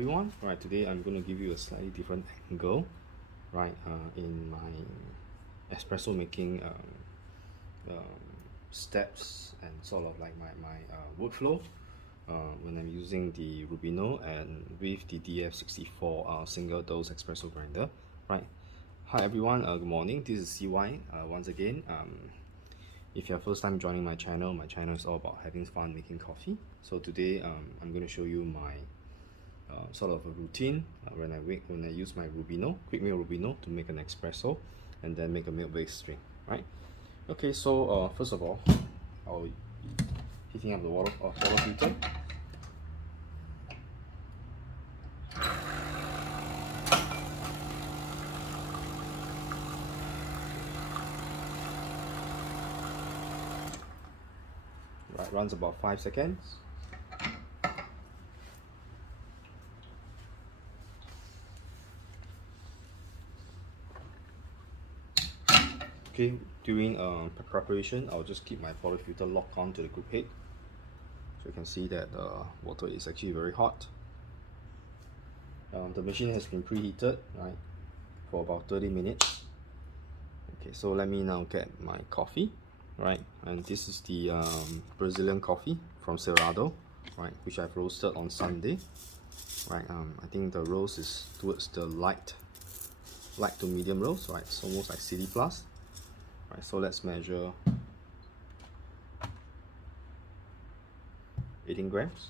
everyone. Right, today I'm going to give you a slightly different angle, right, in my espresso making steps and sort of like my workflow when I'm using the Rubino and with the DF64 single dose espresso grinder. Right. Hi everyone, good morning. This is CY once again. If you're first time joining my channel is all about having fun making coffee. So today I'm going to show you my sort of a routine when I use my Rubino, quick Mill Rubino, to make an espresso and then make a milk-based drink. Right. Okay. So first of all, I'll be heating up the water filter. Right, runs about 5 seconds. Okay, during preparation, I'll just keep my polyfilter locked on to the group head. So you can see that the water is actually very hot. The machine has been preheated, right, for about 30 minutes. Okay, so let me now get my coffee, right, and this is the Brazilian coffee from Seah, right, which I've roasted on Sunday. Right, I think the roast is towards the light to medium roast, right, it's almost like CD plus. Right, so let's measure 18 grams.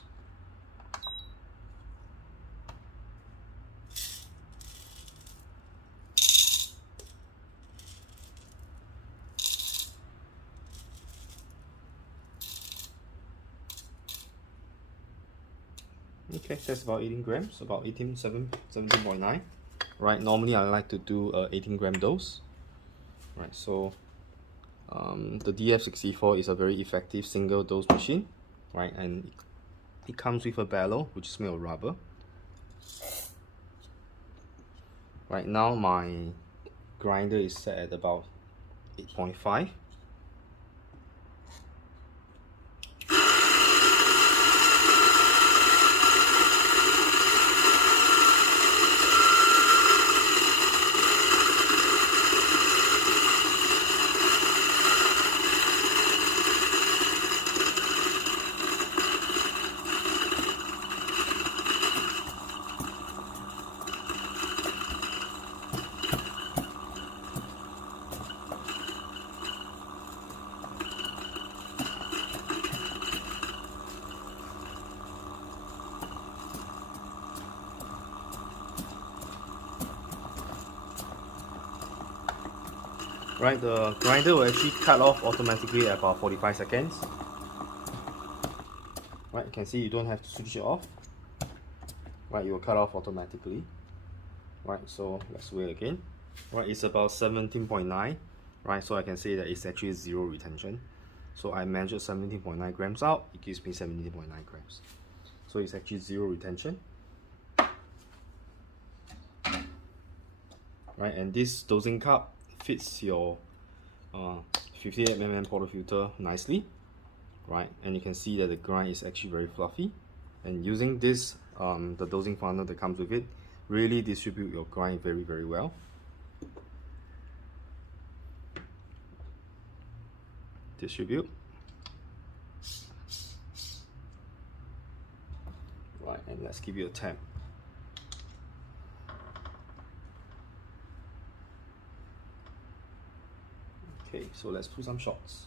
Okay, that's about 18 grams, about 17.9. Right, normally I like to do 18 gram dose. Right, so the DF64 is a very effective single dose machine, right, and it comes with a bellow which is made of rubber. Right now my grinder is set at about 8.5. Right, the grinder will actually cut off automatically at about 45 seconds. Right, you can see you don't have to switch it off. Right, it will cut off automatically. Right, so let's weigh again. Right, it's about 17.9. Right, so I can say that it's actually zero retention. So I measured 17.9 grams out, it gives me 17.9 grams. So it's actually zero retention. Right, and this dosing cup fits your 58mm portafilter nicely, right, and you can see that the grind is actually very fluffy, and using this the dosing funnel that comes with it really distribute your grind very well. Distribute. Right, and let's give you a tap. Okay, so let's put some shots.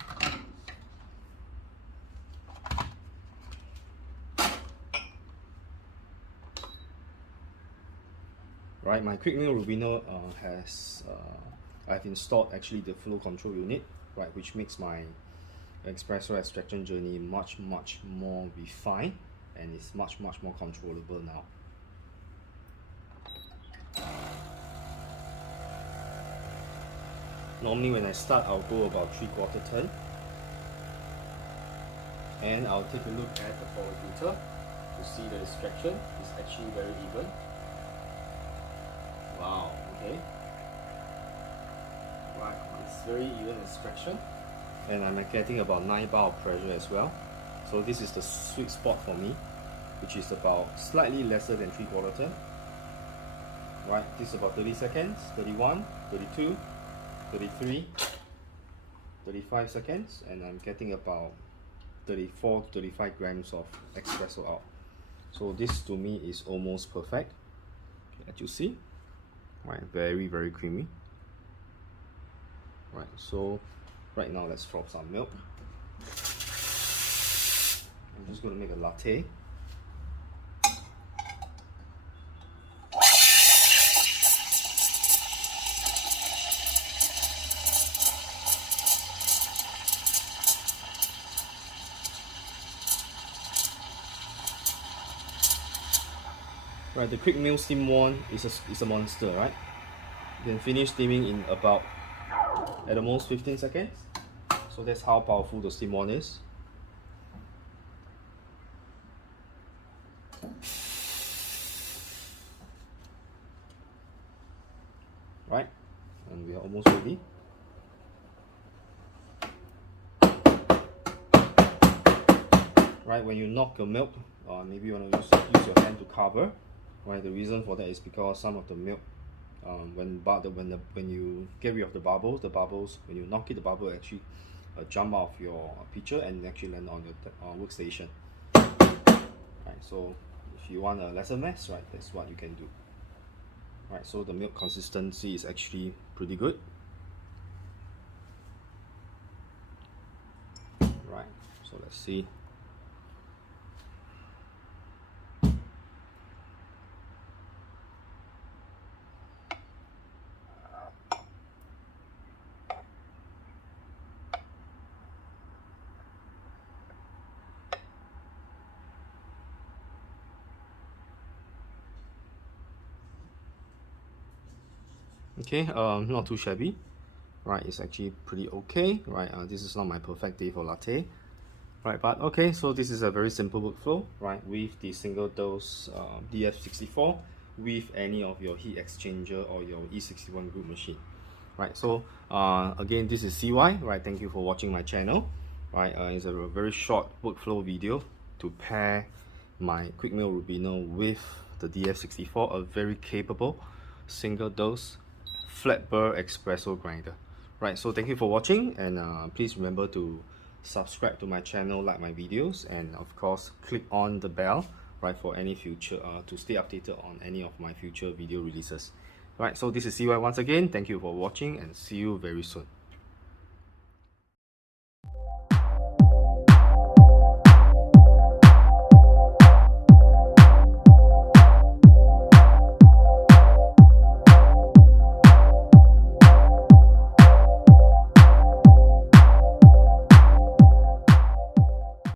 Right, my quick Mill Rubino I've installed actually the flow control unit, right, which makes my espresso extraction journey much more refined, and it's much more controllable now. Normally when I start, I'll go about 3/4 turn, and I'll take a look at the polyfilter to see the extraction is actually very even. Wow, okay. Right, it's very even extraction, and I'm getting about 9 bar of pressure as well. So this is the sweet spot for me. which is about slightly lesser than 3/4 turn. Right, this is about 30 seconds, 31, 32, 33, 35 seconds, and I'm getting about 34 to 35 grams of espresso out. So this to me is almost perfect, as you see. Right, very creamy. Right, so right now let's drop some milk. I'm just going to make a latte. Right, the quick mill steam one is a monster, right? You can finish steaming in about at the most 15 seconds. So that's how powerful the steam one is. Right, and we are almost ready. Right, when you knock your milk, maybe you want to use your hand to cover. Right, the reason for that is because some of the milk, when you get rid of the bubbles, when you knock it, the bubble actually jump out of your pitcher and actually land on your workstation. Right, so if you want a lesser mess, right, that's what you can do. Right, so the milk consistency is actually pretty good. Right, so let's see. Okay, not too shabby. Right, it's actually pretty okay. Right, this is not my perfect day for latte. Right, but okay, so this is a very simple workflow, right, with the single dose DF64 with any of your heat exchanger or your E61 group machine. Right, so again, this is CY. Right, thank you for watching my channel. Right, it's a very short workflow video to pair my quick mill Rubino with the DF64, a very capable single dose flat burr espresso grinder. Right, so thank you for watching, and please remember to subscribe to my channel, like my videos, and of course click on the bell, right, for any future to stay updated on any of my future video releases. Right, so this is CY once again. Thank you for watching and see you very soon.